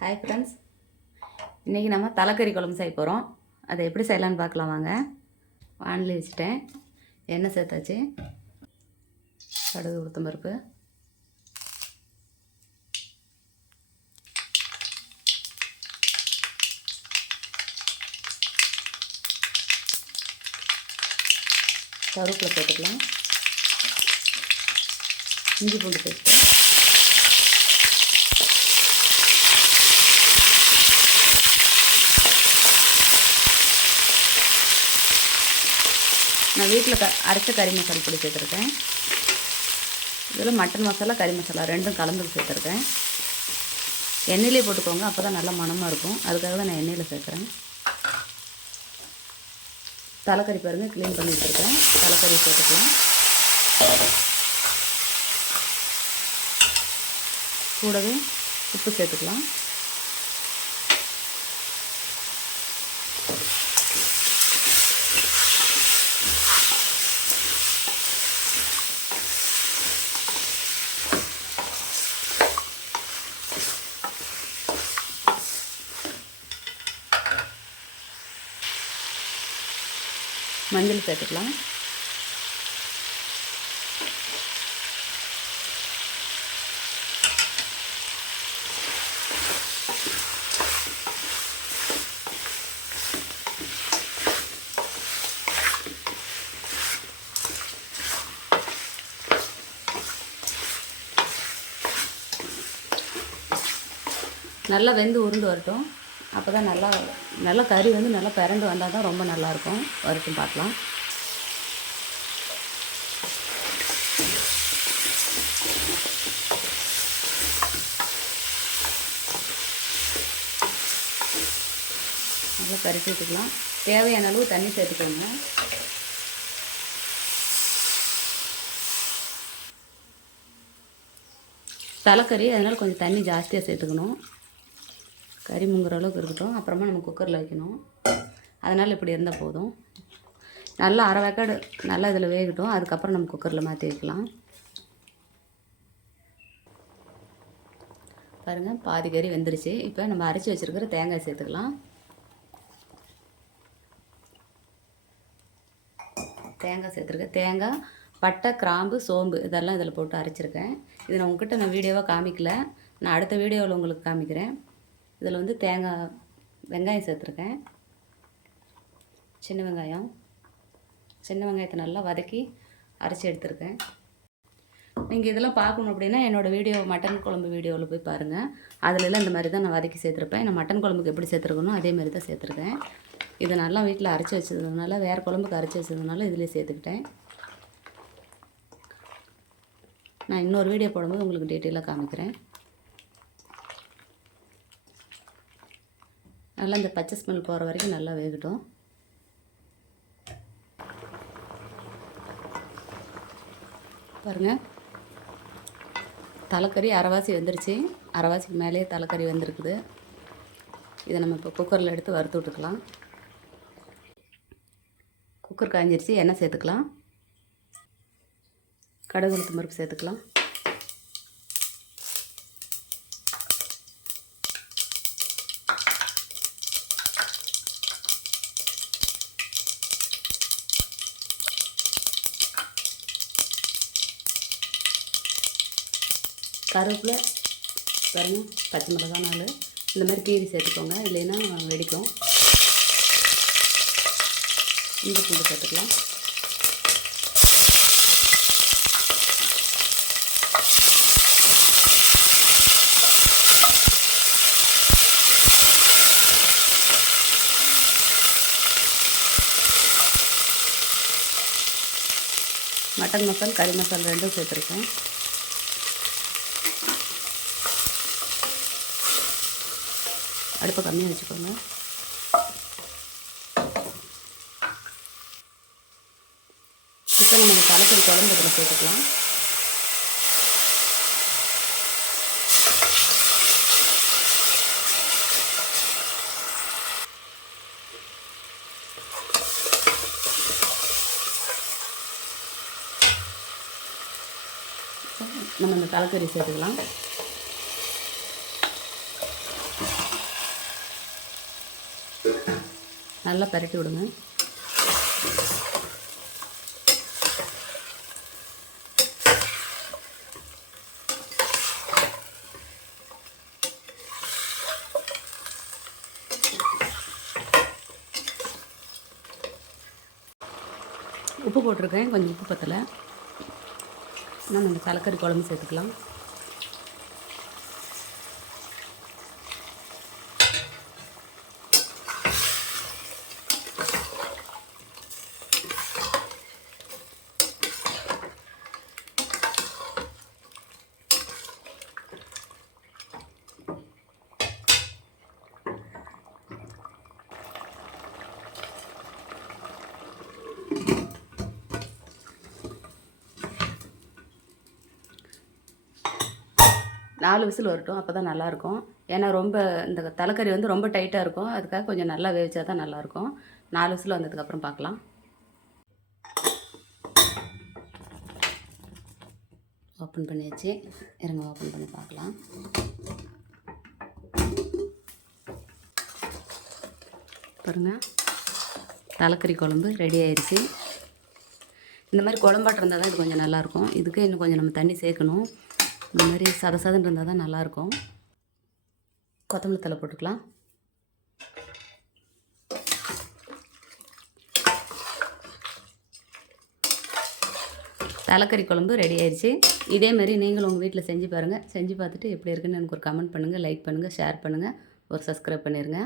Hi friends இன்றைக்கி நம்ம தலைக்கறி குழம்பு செய்ய போகிறோம் அதை எப்படி செய்யலான்னு பார்க்கலாம் வாங்க. வானிலை வச்சுட்டேன். எண்ணெய் சேர்த்தாச்சு. கடுகு உளுத்தம் பருப்பு கருவேப்பிலை போட்டுக்கலாம். இஞ்சி பூண்டு பேஸ்ட்டு. நான் வீட்டில் க அரைச்ச கறி மசாலா பொடி சேர்த்துருக்கேன். இதில் மட்டன் மசாலா கறி மசாலா ரெண்டும் கலந்து சேர்த்துருக்கேன். எண்ணெயிலே போட்டுக்கோங்க அப்போ தான் நல்லா மணமாக இருக்கும். அதுக்காக தான் நான் எண்ணெயில் சேர்க்குறேன். தலைக்கறி பாருங்கள் க்ளீன் பண்ணி வச்சுருக்கேன். தலைக்கறி சேர்த்துக்கலாம். கூடவே உப்பு சேர்த்துக்கலாம். மஞ்சள் சேர்த்துக்கலாம். நல்லா வெந்து உருண்டு வரட்டும். அப்போ தான் நல்லா நல்லா கறி வந்து நல்லா பிறண்டு வந்தால் தான் ரொம்ப நல்லாயிருக்கும். வறுக்கும் பார்க்கலாம். நல்லா கறி சேர்த்துக்கலாம் தேவையான அளவு தண்ணி சேர்த்துக்கோங்க. தலைக்கறி அதனால் கொஞ்சம் தண்ணி ஜாஸ்தியாக சேர்த்துக்கணும். கறி முங்குற அளவுக்கு இருக்கட்டும் அப்புறமா நம்ம குக்கரில் வைக்கணும். அதனால் இப்படி இருந்தால் போதும். நல்லா அரை வேக்காடு நல்லா இதில் வேகட்டும் அதுக்கப்புறம் நம்ம குக்கரில் மாற்றி வைக்கலாம். பாருங்கள் பாதி கறி வெந்துருச்சு. இப்போ நம்ம அரைச்சி வச்சுருக்கிற தேங்காய் சேர்த்துக்கலாம். தேங்காய் சேர்த்துருக்கேன். தேங்காய் பட்டை கிராம்பு சோம்பு இதெல்லாம் இதில் போட்டு அரைச்சிருக்கேன். இது நான் உங்ககிட்ட நான் வீடியோவாக காமிக்கல. நான் அடுத்த வீடியோவில் உங்களுக்கு காமிக்கிறேன். இதில் வந்து தேங்காய் வெங்காயம் சேர்த்துருக்கேன். சின்ன வெங்காயம். சின்ன வெங்காயத்தை நல்லா வதக்கி அரைச்சி எடுத்துருக்கேன். நீங்கள் இதெல்லாம் பார்க்கணும் அப்படின்னா என்னோடய வீடியோ மட்டன் குழம்பு வீடியோவில் போய் பாருங்கள் அதிலெல்லாம் இந்த மாதிரி தான் நான் வதக்கி சேர்த்துருப்பேன். நான் மட்டன் குழம்புக்கு எப்படி சேர்த்துருக்கணும் அதே மாதிரி தான் சேர்த்துருக்கேன். இதை நல்லா வீட்டில் அரைச்சி வச்சதுனால வேறு குழம்புக்கு அரைச்சி வச்சதுனால இதிலே சேர்த்துக்கிட்டேன். நான் இன்னொரு வீடியோ போடும்போது உங்களுக்கு டீட்டெயிலாக காமிக்கிறேன். நல்லா இந்த பச்சை ஸ்மெல் போகிற வரைக்கும் நல்லா வேகட்டும். பாருங்கள் தலைக்கறி அரைவாசி வந்துருச்சு. அரைவாசிக்கு மேலேயே தலைக்கறி வந்திருக்குது. இதை நம்ம இப்போ குக்கரில் எடுத்து வறுத்து விட்டுக்கலாம். குக்கர் காய்ஞ்சிருச்சு எண்ணெய் சேர்த்துக்கலாம். கடுகு உளுத்தம் பருப்பு சேர்த்துக்கலாம். கருவேப்பிலை பாருங்க பச்சை மிளகா நாலு. இந்த மாதிரி கீரி சேர்த்துக்கோங்க. இல்லைன்னா வெடிக்கும். இஞ்சி பூண்டு சேர்த்துக்கலாம். மட்டன் மசால் கறி மசால் ரெண்டும் சேர்த்துருக்கேன். அடுப்பை கம்மியாக வச்சுக்கோங்க. இப்போ நம்ம தலைக்கறி குழம்பு இதில் சேர்த்துக்கலாம். நம்ம இந்த தலைக்கறி சேர்த்துக்கலாம். நல்லா பரட்டி விடுங்க. உப்பு போட்டிருக்கேன். கொஞ்சம் உப்பு பத்தலை. நம்ம இந்த தலைக்கறி குழம்பு சேர்த்துக்கலாம். நாலு விசில் வரட்டும் அப்போ தான் நல்லாயிருக்கும். ஏன்னா ரொம்ப இந்த தலைக்கறி வந்து ரொம்ப டைட்டாக இருக்கும். அதுக்காக கொஞ்சம் நல்லா வேவிச்சா தான் நல்லாயிருக்கும். நாலு விசில் வந்ததுக்கப்புறம் பார்க்கலாம். ஓப்பன் பண்ணியாச்சு. இருங்க ஓப்பன் பண்ணி பார்க்கலாம். பாருங்கள் தலைக்கறி குழம்பு ரெடி ஆயிடுச்சு இந்த மாதிரி குழம்பாட்டம் இருந்தால் தான் இது கொஞ்சம் நல்லாயிருக்கும். இதுக்கு இன்னும் கொஞ்சம் நம்ம தண்ணி சேர்க்கணும். இந்த மாதிரி சத சதன்னு இருந்தால் தான் நல்லாயிருக்கும். கொத்தமல்லி தலை போட்டுக்கலாம். தலைக்கறி குழம்பு ரெடி ஆயிடுச்சு. இதே மாதிரி நீங்களும் உங்கள் வீட்டில் செஞ்சு பாருங்கள் செஞ்சு பார்த்துட்டு எப்படி இருக்குன்னு எனக்கு ஒரு கமெண்ட் பண்ணுங்கள் லைக் பண்ணுங்கள் ஷேர் பண்ணுங்கள் ஒரு சப்ஸ்கிரைப் பண்ணிடுங்க